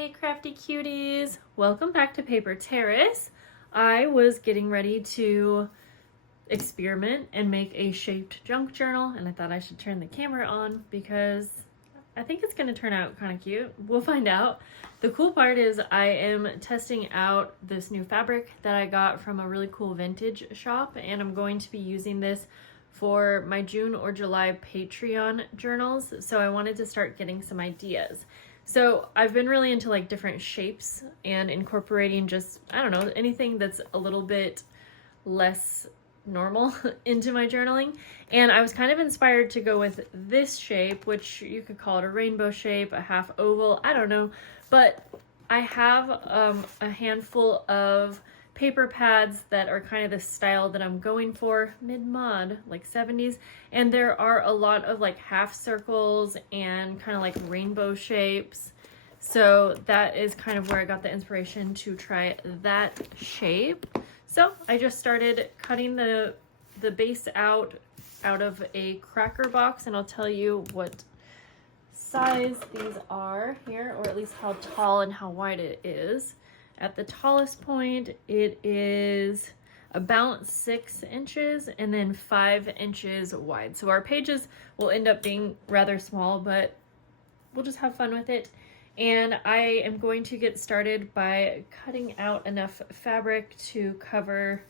Hey crafty cuties, welcome back to Paper Terrace. I was getting ready to experiment and make a shaped junk journal, and I thought I should turn the camera on because I think it's going to turn out kind of cute. We'll find out. The cool part is I am testing out this new fabric that I got from a really cool vintage shop, and I'm going to be using this for my June or July Patreon journals. So I wanted to start getting some ideas. So I've been really into like different shapes and incorporating just, I don't know, anything that's a little bit less normal into my journaling. And I was kind of inspired to go with this shape, which you could call it a rainbow shape, a half oval, I don't know. But I have a handful of paper pads that are kind of the style that I'm going for, mid-mod, like 70s. And there are a lot of like half circles and kind of like rainbow shapes. So that is kind of where I got the inspiration to try that shape. So I just started cutting the base out of a cracker box, and I'll tell you what size these are here, or at least how tall and how wide it is. At the tallest point, it is about 6 inches and then 5 inches wide. So our pages will end up being rather small, but we'll just have fun with it. And I am going to get started by cutting out enough fabric to cover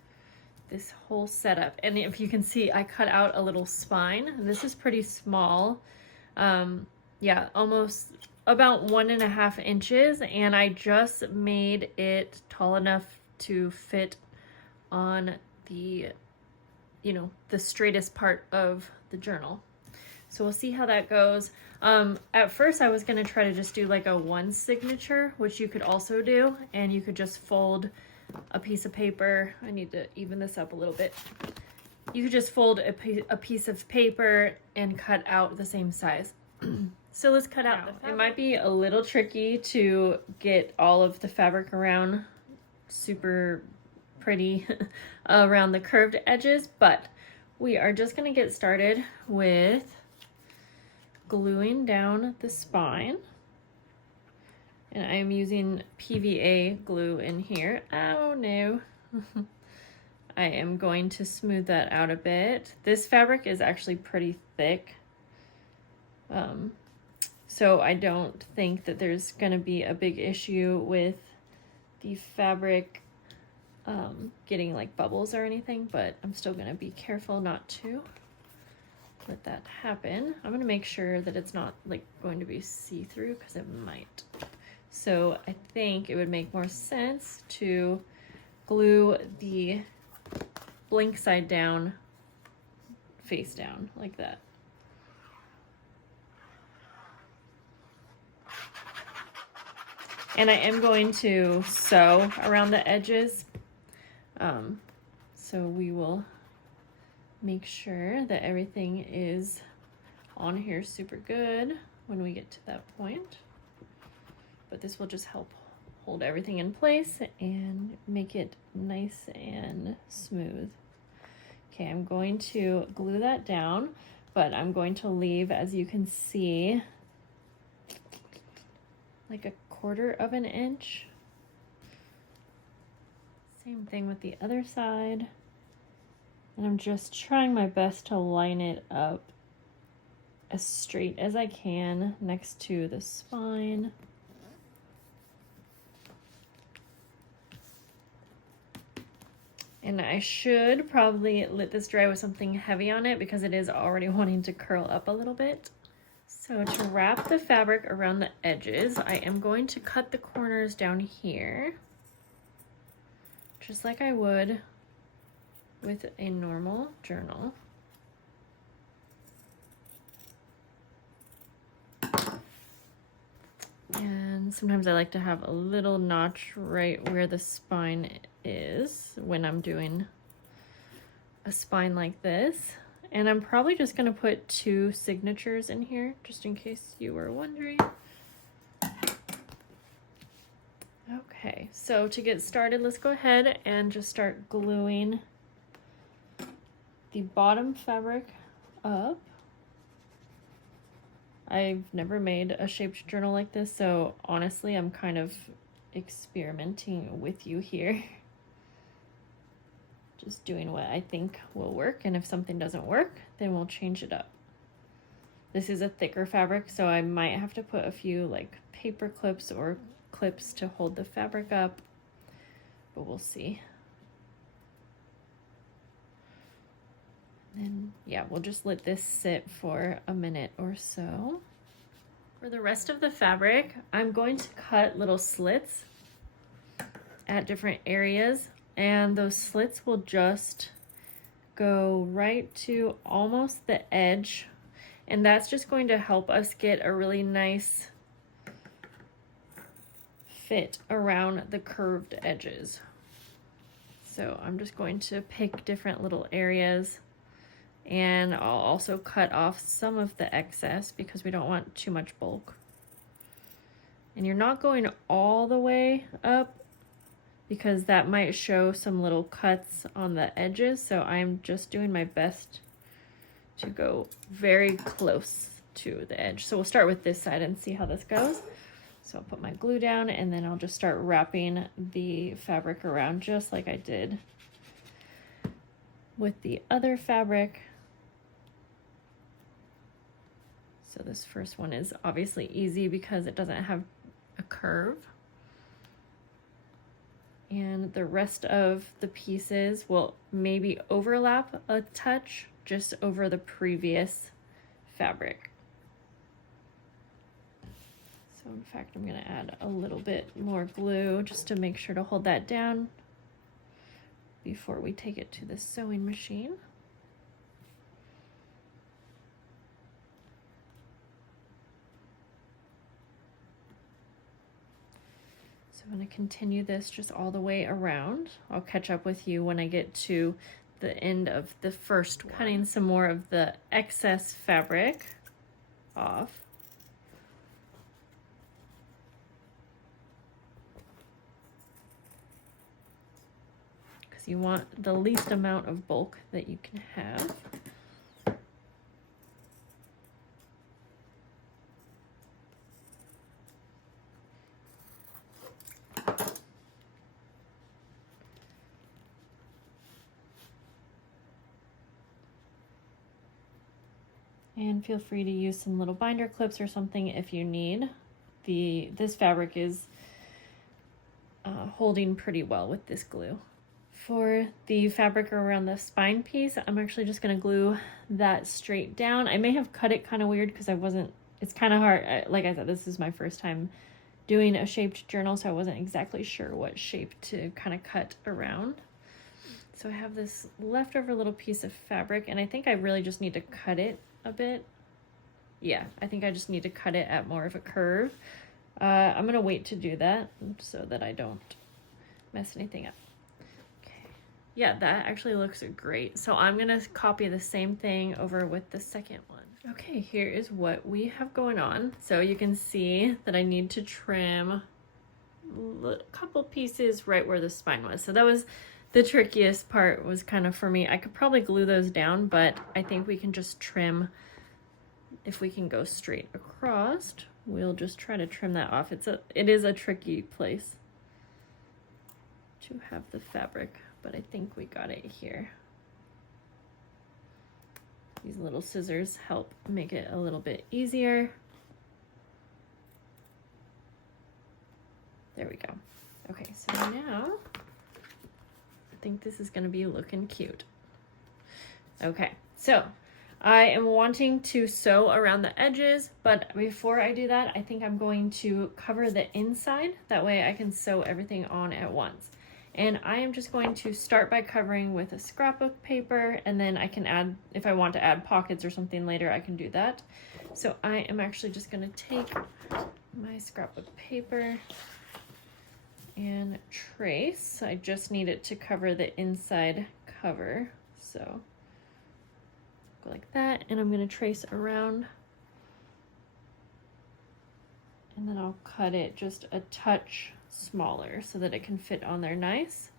this whole setup. And if you can see, I cut out a little spine. This is pretty small. Yeah, almost about 1.5 inches, and I just made it tall enough to fit on the, the straightest part of the journal. So we'll see how that goes. At first I was gonna try to just do like a one signature, which you could also do, and you could just fold a piece of paper. I need to even this up a little bit. You could just fold a piece of paper and cut out the same size. So let's cut out the fabric. It might be a little tricky to get all of the fabric around super pretty around the curved edges, but we are just going to get started with gluing down the spine. And I'm using PVA glue in here. Oh no. I am going to smooth that out a bit. This fabric is actually pretty thick. So I don't think that there's going to be a big issue with the fabric getting like bubbles or anything, but I'm still going to be careful not to let that happen. I'm going to make sure that it's not like going to be see-through because it might. So I think it would make more sense to glue the blank side down, face down, like that. And I am going to sew around the edges. So we will make sure that everything is on here super good when we get to that point. But this will just help hold everything in place and make it nice and smooth. Okay, I'm going to glue that down, but I'm going to leave, as you can see, like a 1/4 of an inch. Same thing with the other side. And I'm just trying my best to line it up as straight as I can next to the spine. And I should probably let this dry with something heavy on it because it is already wanting to curl up a little bit. So to wrap the fabric around the edges, I am going to cut the corners down here, just like I would with a normal journal. And sometimes I like to have a little notch right where the spine is when I'm doing a spine like this. And I'm probably just going to put 2 signatures in here, just in case you were wondering. Okay, so to get started, let's go ahead and just start gluing the bottom fabric up. I've never made a shaped journal like this, so honestly, I'm kind of experimenting with you here. Just doing what I think will work, and if something doesn't work, then we'll change it up. This is a thicker fabric, so I might have to put a few like paper clips or clips to hold the fabric up, but we'll see. And yeah, we'll just let this sit for a minute or so. For the rest of the fabric, I'm going to cut little slits at different areas, and those slits will just go right to almost the edge, and that's just going to help us get a really nice fit around the curved edges. So I'm just going to pick different little areas, and I'll also cut off some of the excess because we don't want too much bulk. And you're not going all the way up because that might show some little cuts on the edges, so I'm just doing my best to go very close to the edge. So we'll start with this side and see how this goes. So I'll put my glue down, and then I'll just start wrapping the fabric around just like I did with the other fabric. So this first one is obviously easy because it doesn't have a curve. And the rest of the pieces will maybe overlap a touch just over the previous fabric. So in fact, I'm gonna add a little bit more glue just to make sure to hold that down before we take it to the sewing machine. So I'm going to continue this just all the way around. I'll catch up with you when I get to the end of the first one. Cutting some more of the excess fabric off. Because you want the least amount of bulk that you can have. And feel free to use some little binder clips or something if you need. This fabric is holding pretty well with this glue. For the fabric around the spine piece, I'm actually just going to glue that straight down. I may have cut it kind of weird because it's kind of hard. Like I said, this is my first time doing a shaped journal, so I wasn't exactly sure what shape to kind of cut around. So I have this leftover little piece of fabric, and I think I really just need to cut it a bit. Yeah, I think I just need to cut it at more of a curve. I'm gonna wait to do that so that I don't mess anything up. Okay, yeah, that actually looks great. So I'm gonna copy the same thing over with the second one. Okay, here is what we have going on. So you can see that I need to trim a couple pieces right where the spine was. So that was the trickiest part, was kind of for me. I could probably glue those down, but I think we can just trim. If we can go straight across, we'll just try to trim that off. It is a tricky place to have the fabric, but I think we got it here. These little scissors help make it a little bit easier. There we go. Okay, so now I think this is going to be looking cute. Okay, so I am wanting to sew around the edges, but before I do that, I think I'm going to cover the inside. That way I can sew everything on at once. And I am just going to start by covering with a scrapbook paper, and then I can add, if I want to add pockets or something later, I can do that. So I am actually just going to take my scrapbook paper and trace. I just need it to cover the inside cover. So go like that, and I'm going to trace around, and then I'll cut it just a touch smaller so that it can fit on there nice.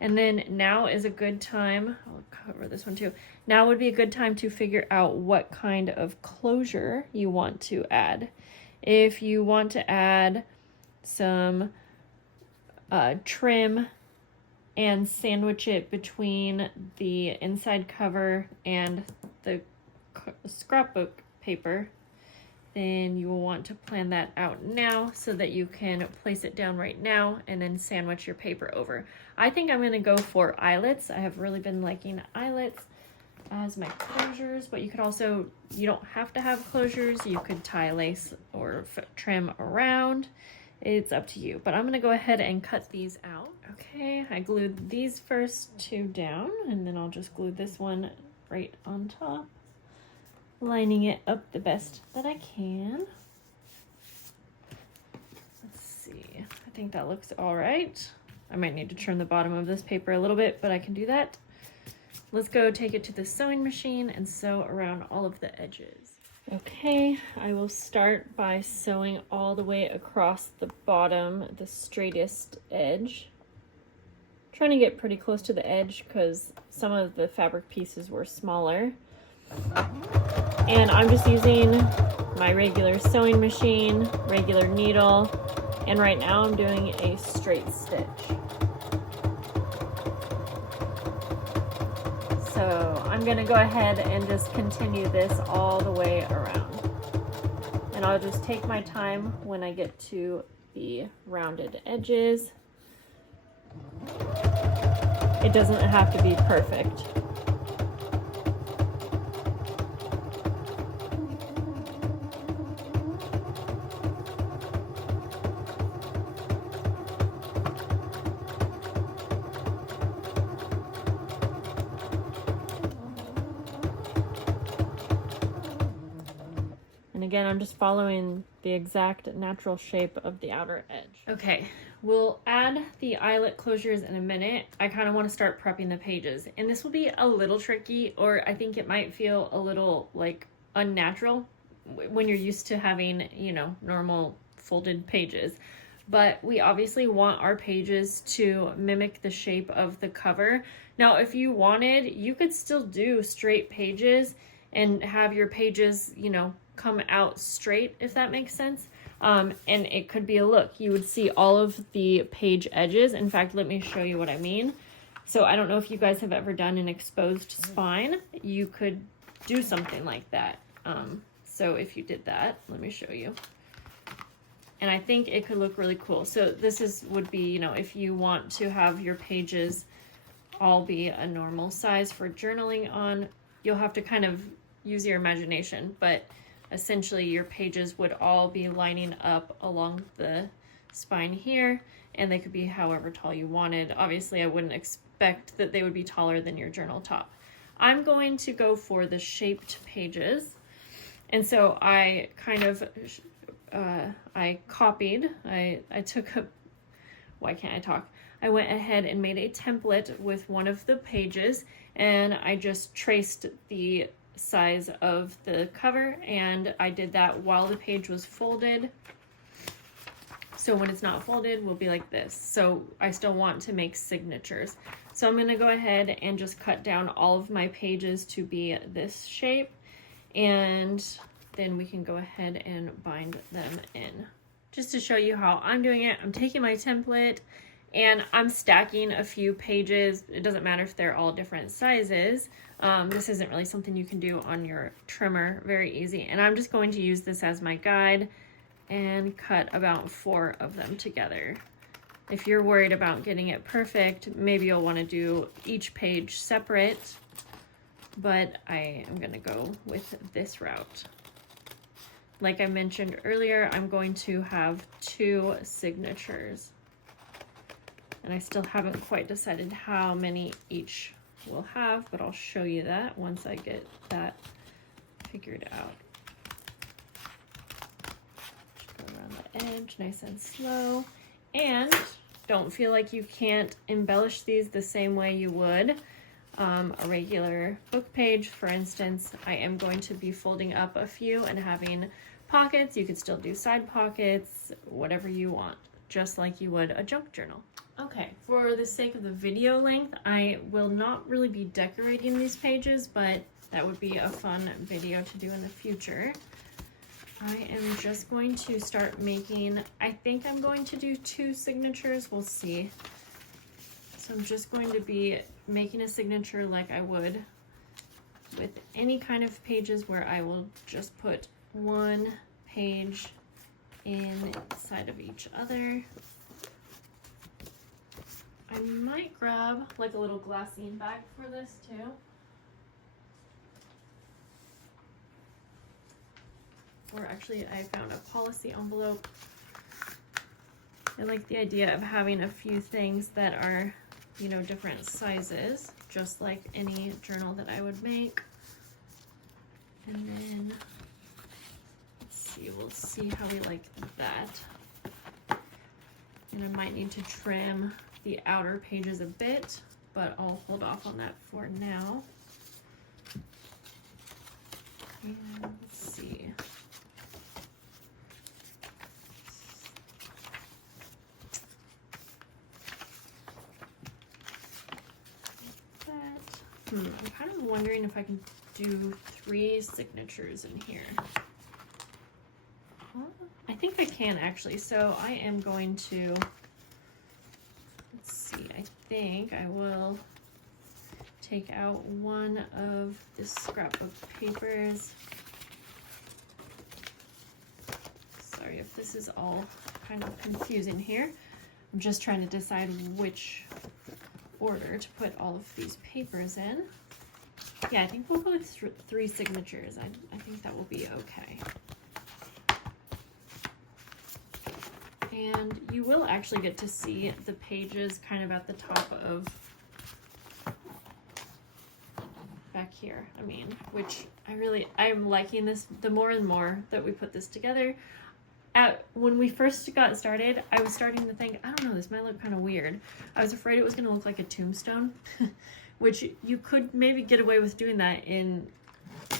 And then now is a good time, I'll cover this one too. Now would be a good time to figure out what kind of closure you want to add. If you want to add some trim and sandwich it between the inside cover and the scrapbook paper, then you will want to plan that out now so that you can place it down right now and then sandwich your paper over. I think I'm going to go for eyelets. I have really been liking eyelets as my closures, but you could also, you don't have to have closures. You could tie lace or trim around. It's up to you, but I'm going to go ahead and cut these out. Okay, I glued these first two down, and then I'll just glue this one right on top, lining it up the best that I can. Let's see, I think that looks all right. I might need to trim the bottom of this paper a little bit, but I can do that. Let's go take it to the sewing machine and sew around all of the edges. Okay, I will start by sewing all the way across the bottom, the straightest edge. Trying to get pretty close to the edge because some of the fabric pieces were smaller. And I'm just using my regular sewing machine, regular needle, and right now I'm doing a straight stitch. So I'm going to go ahead and just continue this all the way around. And I'll just take my time when I get to the rounded edges. It doesn't have to be perfect. And again, I'm just following the exact natural shape of the outer edge. Okay, we'll add the eyelet closures in a minute. I kind of want to start prepping the pages. And this will be a little tricky, or I think it might feel a little like unnatural when you're used to having, you know, normal folded pages. But we obviously want our pages to mimic the shape of the cover. Now, if you wanted, you could still do straight pages and have your pages, you know, come out straight, if that makes sense. And it could be a look. You would see all of the page edges. In fact, let me show you what I mean. So I don't know if you guys have ever done an exposed spine. You could do something like that. So if you did that, let me show you. And I think it could look really cool. So this would be, you know, if you want to have your pages all be a normal size for journaling on, you'll have to kind of use your imagination, but essentially your pages would all be lining up along the spine here, and they could be however tall you wanted. Obviously, I wouldn't expect that they would be taller than your journal top. I'm going to go for the shaped pages, and so I kind of I copied, I took a, why can't I talk? I went ahead and made a template with one of the pages, and I just traced the size of the cover, and I did that while the page was folded. So when it's not folded, will be like this. So I still want to make signatures. So I'm going to go ahead and just cut down all of my pages to be this shape, and then we can go ahead and bind them in. Just to show you how I'm doing it, I'm taking my template and I'm stacking a few pages. It doesn't matter if they're all different sizes. This isn't really something you can do on your trimmer, very easy. And I'm just going to use this as my guide and cut about 4 of them together. If you're worried about getting it perfect, maybe you'll want to do each page separate, but I am going to go with this route. Like I mentioned earlier, I'm going to have 2 signatures. And I still haven't quite decided how many each will have, but I'll show you that once I get that figured out. Just go around the edge nice and slow. And don't feel like you can't embellish these the same way you would a regular book page. For instance, I am going to be folding up a few and having pockets. You could still do side pockets, whatever you want. just like you would a junk journal. Okay, for the sake of the video length, I will not really be decorating these pages, but that would be a fun video to do in the future. I am just going to start making, I think I'm going to do 2 signatures, we'll see. So I'm just going to be making a signature like I would with any kind of pages, where I will just put 1 page inside of each other. I might grab like a little glassine bag for this too. Or actually, I found a policy envelope. I like the idea of having a few things that are, you know, different sizes, just like any journal that I would make. And then, let's see, we'll see how we like that. And I might need to trim the outer pages a bit, but I'll hold off on that for now. And let's see. I'm kind of wondering if I can do 3 signatures in here. I think I can actually, so I am going to, let's see, I think I will take out one of this scrap of papers. Sorry if this is all kind of confusing here. I'm just trying to decide which order to put all of these papers in. Yeah, I think we'll go with 3 signatures. I think that will be okay. And you will actually get to see the pages kind of at the top of back here. I mean, which I'm liking this the more and more that we put this together. When we first got started, I was starting to think, I don't know, this might look kind of weird. I was afraid it was going to look like a tombstone, which you could maybe get away with doing that in,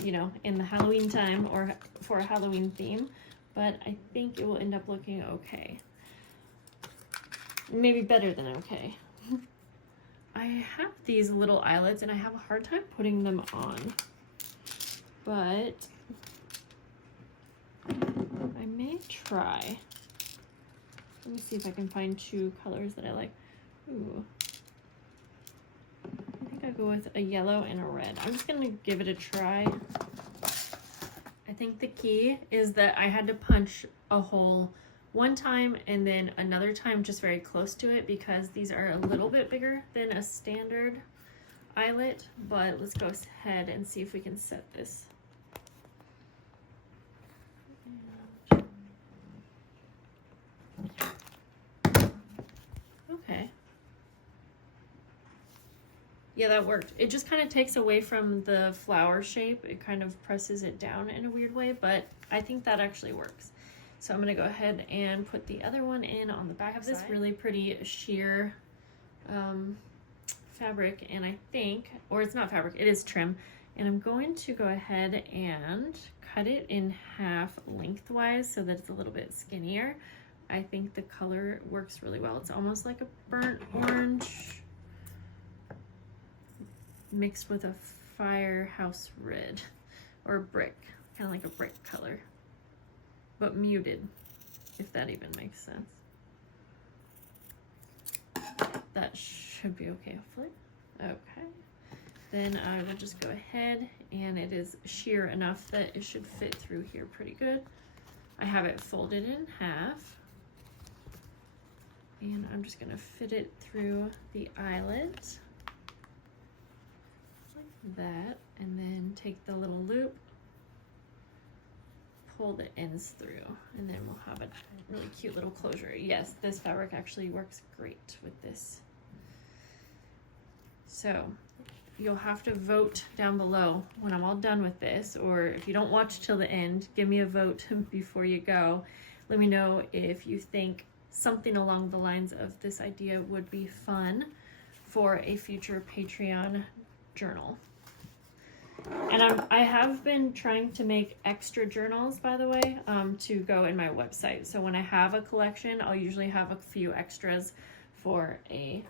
you know, in the Halloween time or for a Halloween theme, but I think it will end up looking okay. Maybe better than okay. I have these little eyelets and I have a hard time putting them on, but I may try. Let me see if I can find 2 colors that I like. Ooh. I think I'll go with a yellow and a red. I'm just gonna give it a try. I think the key is that I had to punch a hole one time and then another time just very close to it, because these are a little bit bigger than a standard eyelet. But let's go ahead and see if we can set this. Okay. Yeah, that worked. It just kind of takes away from the flower shape. It kind of presses it down in a weird way, but I think that actually works. So I'm going to go ahead and put the other one in on the back of this really pretty sheer fabric, and I think, or it's not fabric, it is trim, and I'm going to go ahead and cut it in half lengthwise so that it's a little bit skinnier. I think the color works really well. It's almost like a burnt orange mixed with a firehouse red or brick, kind of like a brick color, but muted, if that even makes sense. That should be okay, hopefully. Okay, then I will just go ahead, and it is sheer enough that it should fit through here pretty good. I have it folded in half, and I'm just gonna fit it through the eyelet like that, and then take the little loop, pull the ends through, and then we'll have a really cute little closure. Yes, this fabric actually works great with this. So you'll have to vote down below when I'm all done with this, or if you don't watch till the end, give me a vote before you go. Let me know if you think something along the lines of this idea would be fun for a future Patreon journal. And I have been trying to make extra journals, by the way, to go in my website. So when I have a collection, I'll usually have a few extras for my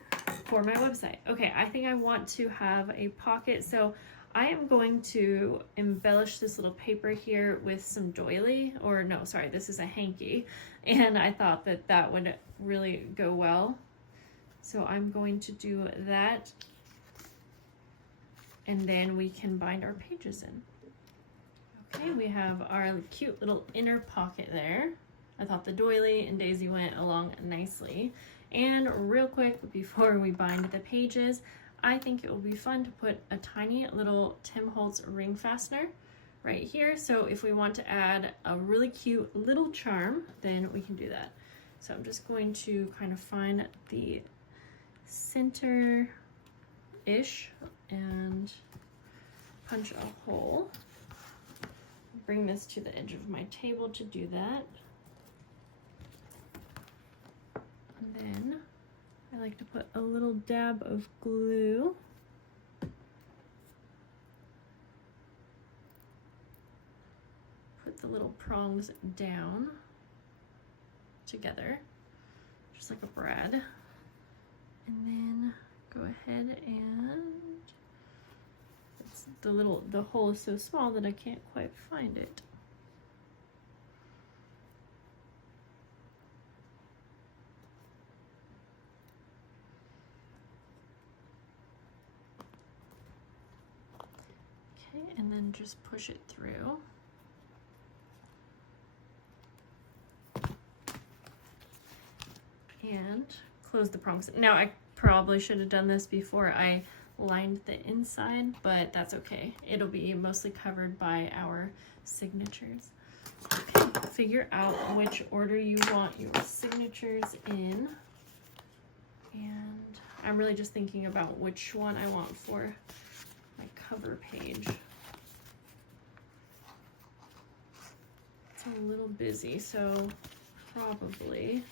website. Okay, I think I want to have a pocket. So I am going to embellish this little paper here with some doily, or no, sorry, this is a hanky. And I thought that that would really go well. So I'm going to do that. And then we can bind our pages in. Okay, we have our cute little inner pocket there. I thought the doily and Daisy went along nicely. And real quick, before we bind the pages, I think it will be fun to put a tiny little Tim Holtz ring fastener right here. So if we want to add a really cute little charm, then we can do that. So I'm just going to kind of find the center-ish and punch a hole. Bring this to the edge of my table to do that. And then I like to put a little dab of glue. Put the little prongs down together, just like a brad. And then go ahead and the hole is so small that I can't quite find it. Okay, and then just push it through. And close the prongs. Now I probably should have done this before I lined the inside, but that's okay. It'll be mostly covered by our signatures. Okay, figure out which order you want your signatures in. And I'm really just thinking about which one I want for my cover page. It's a little busy, so probably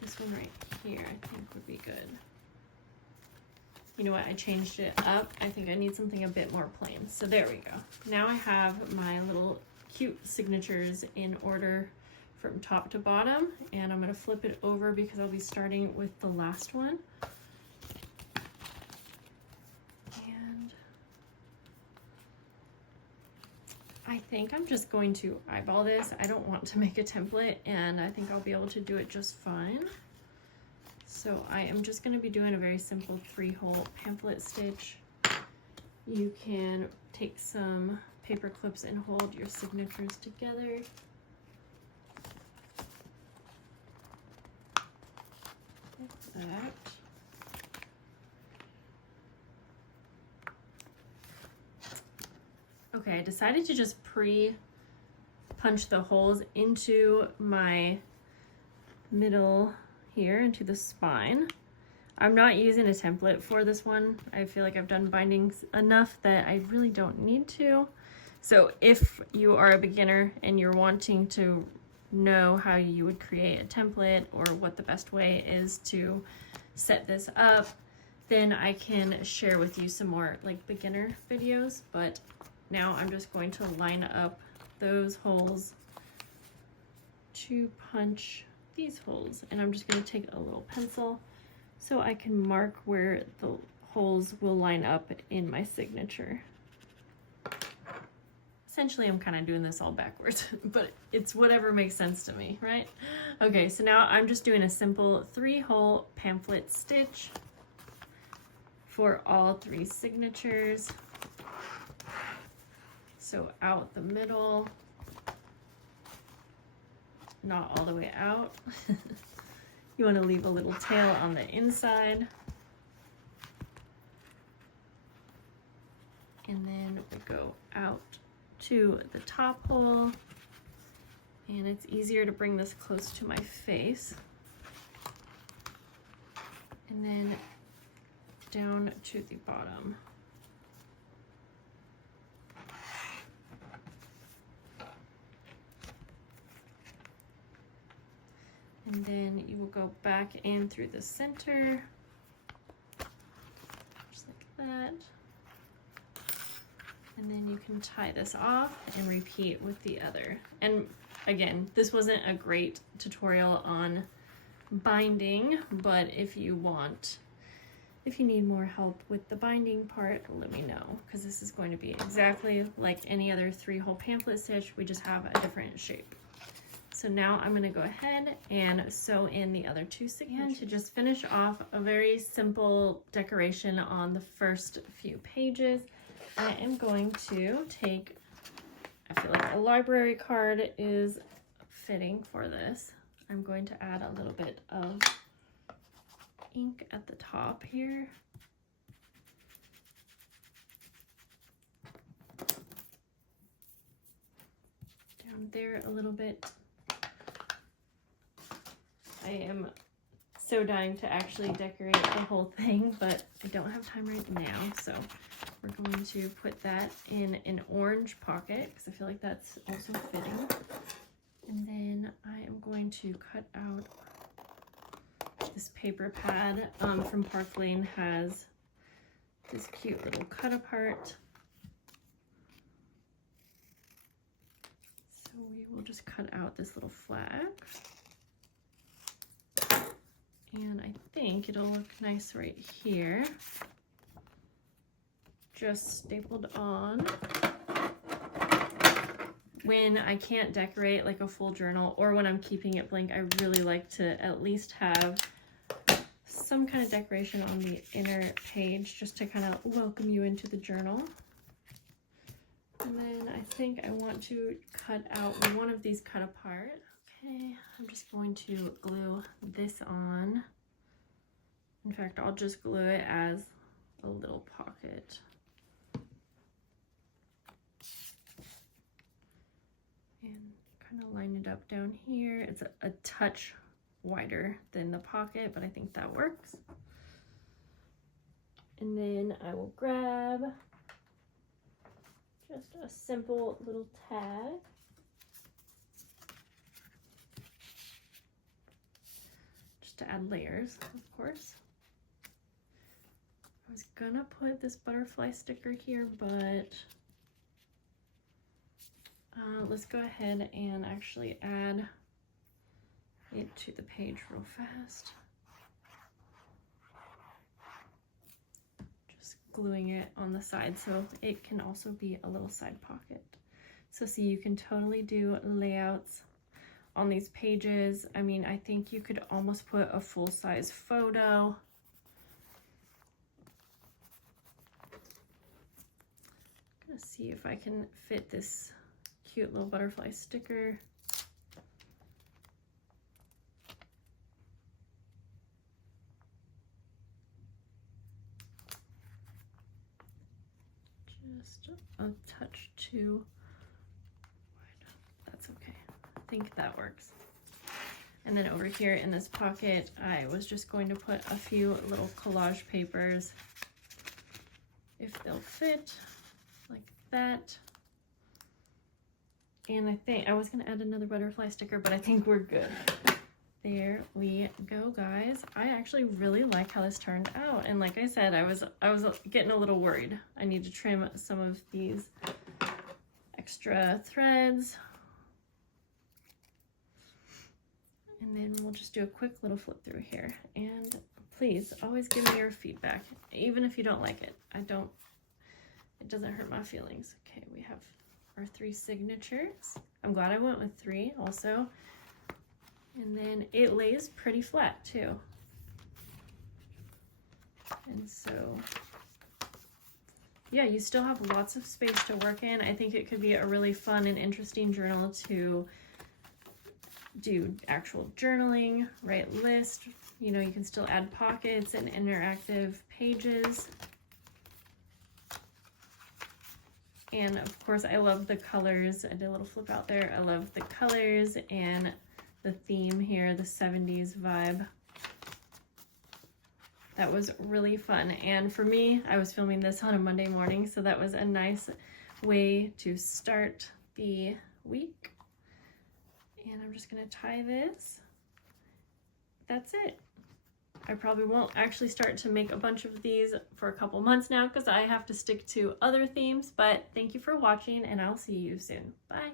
this one right here, I think would be good. You know what, I changed it up. I think I need something a bit more plain. So there we go. Now I have my little cute signatures in order from top to bottom, and I'm gonna flip it over because I'll be starting with the last one. And I think I'm just going to eyeball this. I don't want to make a template, and I think I'll be able to do it just fine. So I am just going to be doing a very simple 3-hole pamphlet stitch. You can take some paper clips and hold your signatures together. Like that. Okay, I decided to just pre-punch the holes into my middle here, into the spine. I'm not using a template for this one. I feel like I've done bindings enough that I really don't need to. So if you are a beginner and you're wanting to know how you would create a template or what the best way is to set this up, then I can share with you some more like beginner videos. But now I'm just going to line up those holes to punch these holes, and I'm just going to take a little pencil so I can mark where the holes will line up in my signature. Essentially, I'm kind of doing this all backwards, but it's whatever makes sense to me, right? Okay, so now I'm just doing a simple 3-hole pamphlet stitch for all 3 signatures. So out the middle, not all the way out. You want to leave a little tail on the inside. And then we go out to the top hole. And it's easier to bring this close to my face. And then down to the bottom. And then you will go back in through the center, just that. And then you can tie this off and repeat with the other. And again, this wasn't a great tutorial on binding, but if you need more help with the binding part, let me know, because this is going to be exactly like any other 3-hole pamphlet stitch. We just have a different shape. So now I'm going to go ahead and sew in the other 2 signatures. And to just finish off a very simple decoration on the first few pages, I am going to take, I feel like a library card is fitting for this. I'm going to add a little bit of ink at the top here. Down there a little bit. I am so dying to actually decorate the whole thing, but I don't have time right now, so we're going to put that in an orange pocket because I feel like that's also fitting. And then I am going to cut out this paper pad from Park Lane. Has this cute little cut apart. So we will just cut out this little flag. And I think it'll look nice right here. Just stapled on. When I can't decorate like a full journal, or when I'm keeping it blank, I really like to at least have some kind of decoration on the inner page just to kind of welcome you into the journal. And then I think I want to cut out one of these cut apart. Okay, I'm just going to glue this on. In fact, I'll just glue it as a little pocket. And kind of line it up down here. It's a touch wider than the pocket, but I think that works. And then I will grab just a simple little tag. Just to add layers, of course. I was gonna put this butterfly sticker here, but let's go ahead and actually add it to the page real fast. Just gluing it on the side so it can also be a little side pocket. So see, you can totally do layouts on these pages. I mean, I think you could almost put a full-size photo. I'm gonna see if I can fit this cute little butterfly sticker. Just a touch too wide. That's okay. I think that works. And then over here in this pocket, I was just going to put a few little collage papers, if they'll fit, like that. And I think I was gonna add another butterfly sticker, but I think we're good. There we go, guys. I actually really like how this turned out. And like I said, I was getting a little worried. I need to trim some of these extra threads. And then we'll just do a quick little flip through here. And please always give me your feedback, even if you don't like it. It doesn't hurt my feelings. Okay, we have our 3 signatures. I'm glad I went with 3 also. And then it lays pretty flat too. And so, yeah, you still have lots of space to work in. I think it could be a really fun and interesting journal to do actual journaling, write lists. You know, you can still add pockets and interactive pages. And of course, I love the colors. I did a little flip out there. I love the colors and the theme here, the 70s vibe. That was really fun. And for me, I was filming this on a Monday morning, so that was a nice way to start the week. And I'm just gonna tie this. That's it. I probably won't actually start to make a bunch of these for a couple months now because I have to stick to other themes, but thank you for watching and I'll see you soon. Bye.